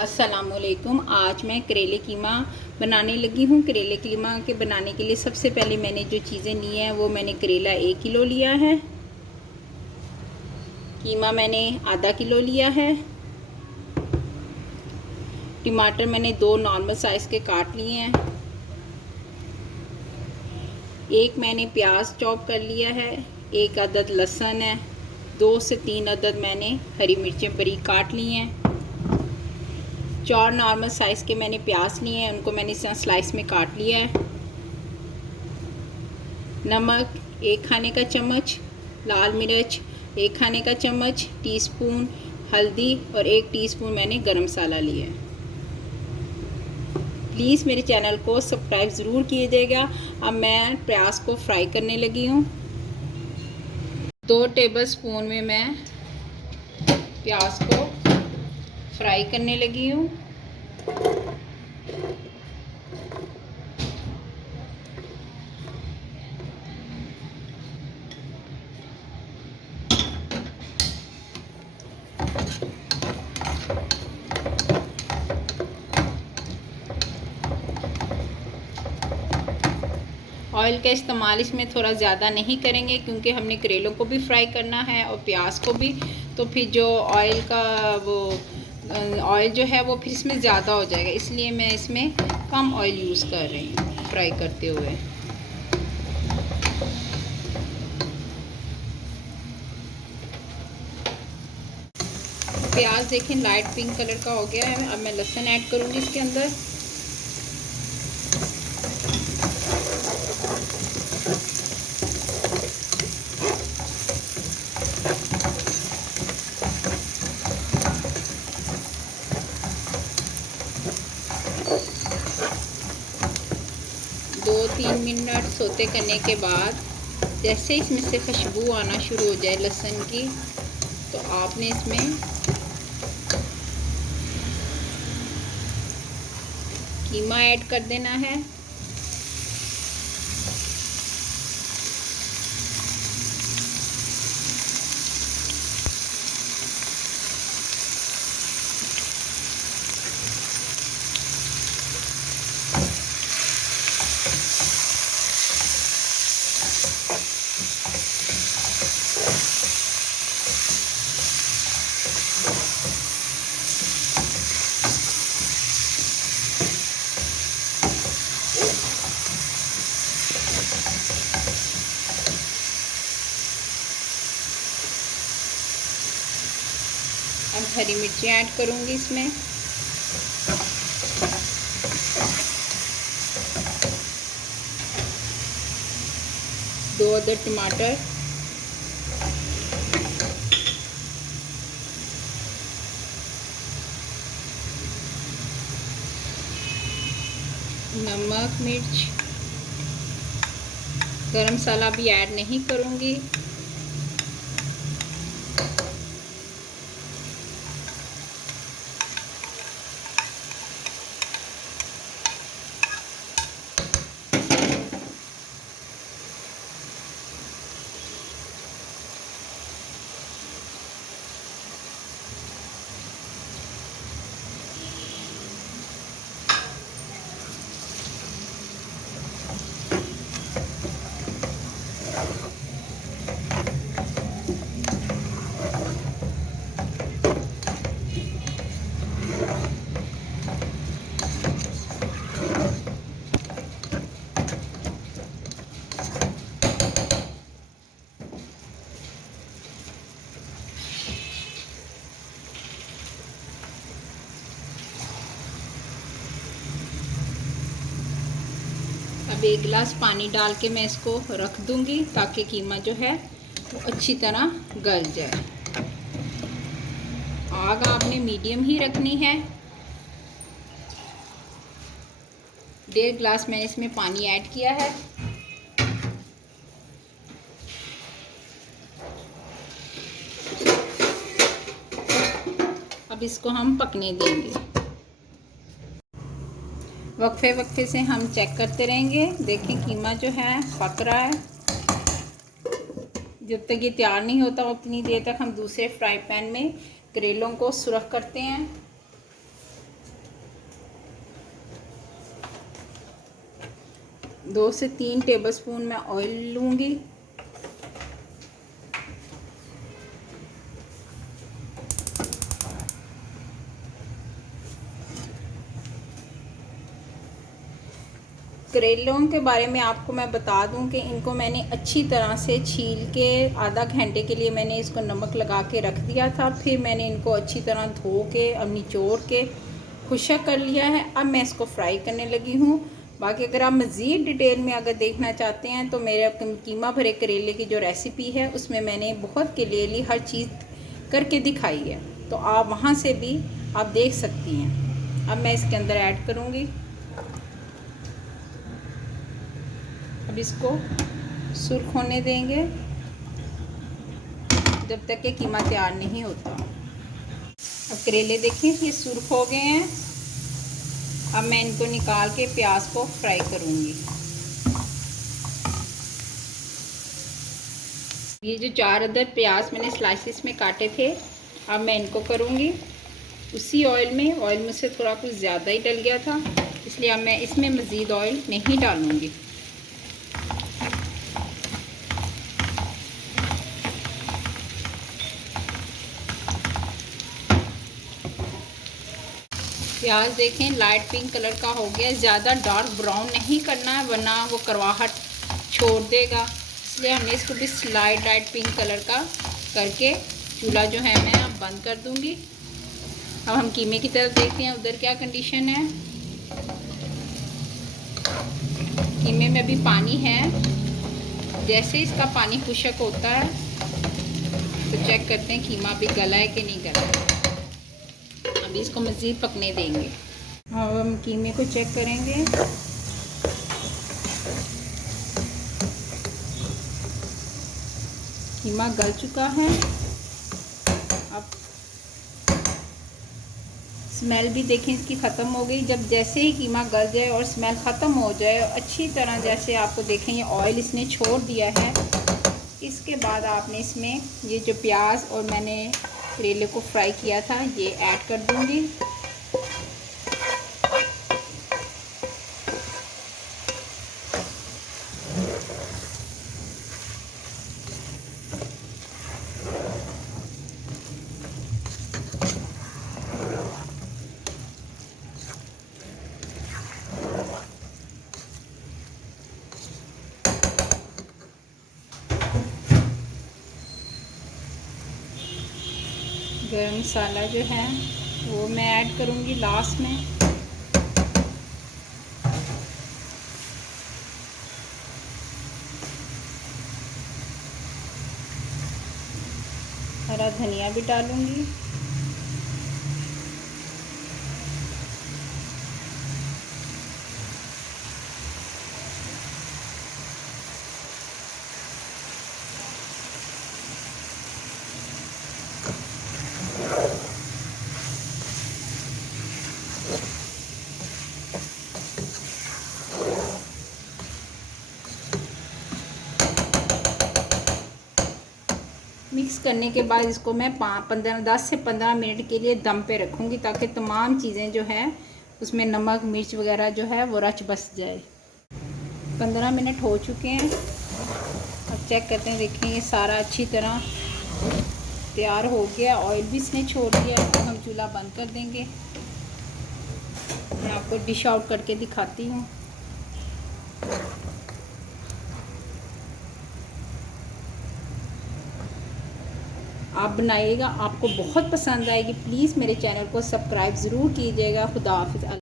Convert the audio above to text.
अस्सलामुअलैकुम। आज मैं करेले कीमा बनाने लगी हूँ। करेले कीमा के बनाने के लिए सबसे पहले मैंने जो चीज़ें ली हैं वो मैंने करेला 1 किलो लिया है, कीमा मैंने आधा किलो लिया है, टमाटर मैंने 2 नॉर्मल साइज़ के काट लिए हैं, एक मैंने प्याज चॉप कर लिया है, 1 अदद लहसुन है, 2 से 3 अदद मैंने हरी मिर्चें बारीक काट ली हैं, 4 नॉर्मल साइज़ के मैंने प्याज लिए हैं, उनको मैंने इस तरह स्लाइस में काट लिया है। नमक 1 खाने का चम्मच, लाल मिर्च 1 खाने का चम्मच, टीस्पून हल्दी और 1 टीस्पून मैंने गरम मसाला लिया है। प्लीज़ मेरे चैनल को सब्सक्राइब ज़रूर कीजिएगा। अब मैं प्याज को फ्राई करने लगी हूँ। 2 टेबलस्पून में मैं प्याज को फ्राई करने लगी हूँ। ऑयल का इस्तेमाल इसमें थोड़ा ज़्यादा नहीं करेंगे क्योंकि हमने करेलों को भी फ्राई करना है और प्याज को भी, तो फिर जो ऑयल का वो ऑयल जो है वो फिर इसमें ज़्यादा हो जाएगा, इसलिए मैं इसमें कम ऑयल यूज़ कर रही हूँ फ्राई करते हुए। प्याज देखें लाइट पिंक कलर का हो गया है। अब मैं लहसुन ऐड करूँगी इसके अंदर। दो 3 मिनट सोते करने के बाद जैसे इसमें से खुशबू आना शुरू हो जाए लहसुन की, तो आपने इसमें कीमा ऐड कर देना है। अब हरी मिर्ची ऐड करूँगी इसमें। दो अदद टमाटर, नमक मिर्च, गरम मसाला भी ऐड नहीं करूँगी। अब 1 गिलास पानी डाल के मैं इसको रख दूंगी ताकि कीमा जो है वो अच्छी तरह गल जाए। आग आपने मीडियम ही रखनी है। 1.5 गिलास मैंने इसमें पानी ऐड किया है। अब इसको हम पकने देंगे। वक्फे वक्फे से हम चेक करते रहेंगे। देखें कीमा जो है पक रहा है। जब तक ये तैयार नहीं होता उतनी देर तक हम दूसरे फ्राई पैन में करेलों को सुरख करते हैं। 2 से 3 टेबलस्पून मैं ऑयल लूँगी। करेलों के बारे में आपको मैं बता दूं कि इनको मैंने अच्छी तरह से छील के आधा घंटे के लिए मैंने इसको नमक लगा के रख दिया था। फिर मैंने इनको अच्छी तरह धो के और निचोड़ के खुश्क कर लिया है। अब मैं इसको फ्राई करने लगी हूँ। बाकी अगर आप मज़ीद डिटेल में अगर देखना चाहते हैं तो मेरे कीमा भरे करेले की जो रेसिपी है उसमें मैंने बहुत क्लियरली हर चीज़ करके दिखाई है, तो आप वहाँ से भी आप देख सकती हैं। अब मैं इसके अंदर ऐड करूँगी। अब इसको सुर्ख होने देंगे जब तक कि कीमा तैयार नहीं होता। अब करेले देखिए ये सुर्ख हो गए हैं। अब मैं इनको निकाल के प्याज को फ्राई करूँगी। ये जो 4 अदद प्याज मैंने स्लाइसिस में काटे थे, अब मैं इनको करूँगी उसी ऑयल में। ऑयल मुझसे थोड़ा कुछ ज़्यादा ही डल गया था, इसलिए अब मैं इसमें मज़ीद ऑयल नहीं डालूँगी। प्याज देखें लाइट पिंक कलर का हो गया। ज़्यादा डार्क ब्राउन नहीं करना है वरना वो करवाहट छोड़ देगा, इसलिए हमने इसको भी लाइट पिंक कलर का करके चूल्हा जो है मैं अब बंद कर दूंगी। अब हम कीमे की तरफ देखते हैं उधर क्या कंडीशन है। कीमे में भी पानी है। जैसे इसका पानी खुश्क होता है तो चेक करते हैं कीमा भी गला है कि नहीं गला है। अभी इसको मज़ीद पकने देंगे। अब हम कीमे को चेक करेंगे। कीमा गल चुका है। अब स्मेल भी देखें इसकी ख़त्म हो गई। जब जैसे ही कीमा गल जाए और स्मेल ख़त्म हो जाए और अच्छी तरह जैसे आपको देखें ये ऑयल इसने छोड़ दिया है, इसके बाद आपने इसमें ये जो प्याज और मैंने करेले को फ्राई किया था ये ऐड कर दूंगी। गरम मसाला जो है वो मैं ऐड करूँगी लास्ट में। हरा धनिया भी डालूँगी। मिक्स करने के बाद इसको मैं 10 से 15 मिनट के लिए दम पे रखूँगी ताकि तमाम चीज़ें जो है उसमें नमक मिर्च वगैरह जो है वो रच बस जाए। 15 मिनट हो चुके हैं। अब चेक करते हैं। देखें ये सारा अच्छी तरह तैयार हो गया। ऑयल भी इसने छोड़ दिया। तो हम चूल्हा बंद कर देंगे। मैं आपको डिश आउट करके दिखाती हूँ। आप बनाइएगा, आपको बहुत पसंद आएगी। प्लीज़ मेरे चैनल को सब्सक्राइब ज़रूर कीजिएगा। खुदा हाफिज़।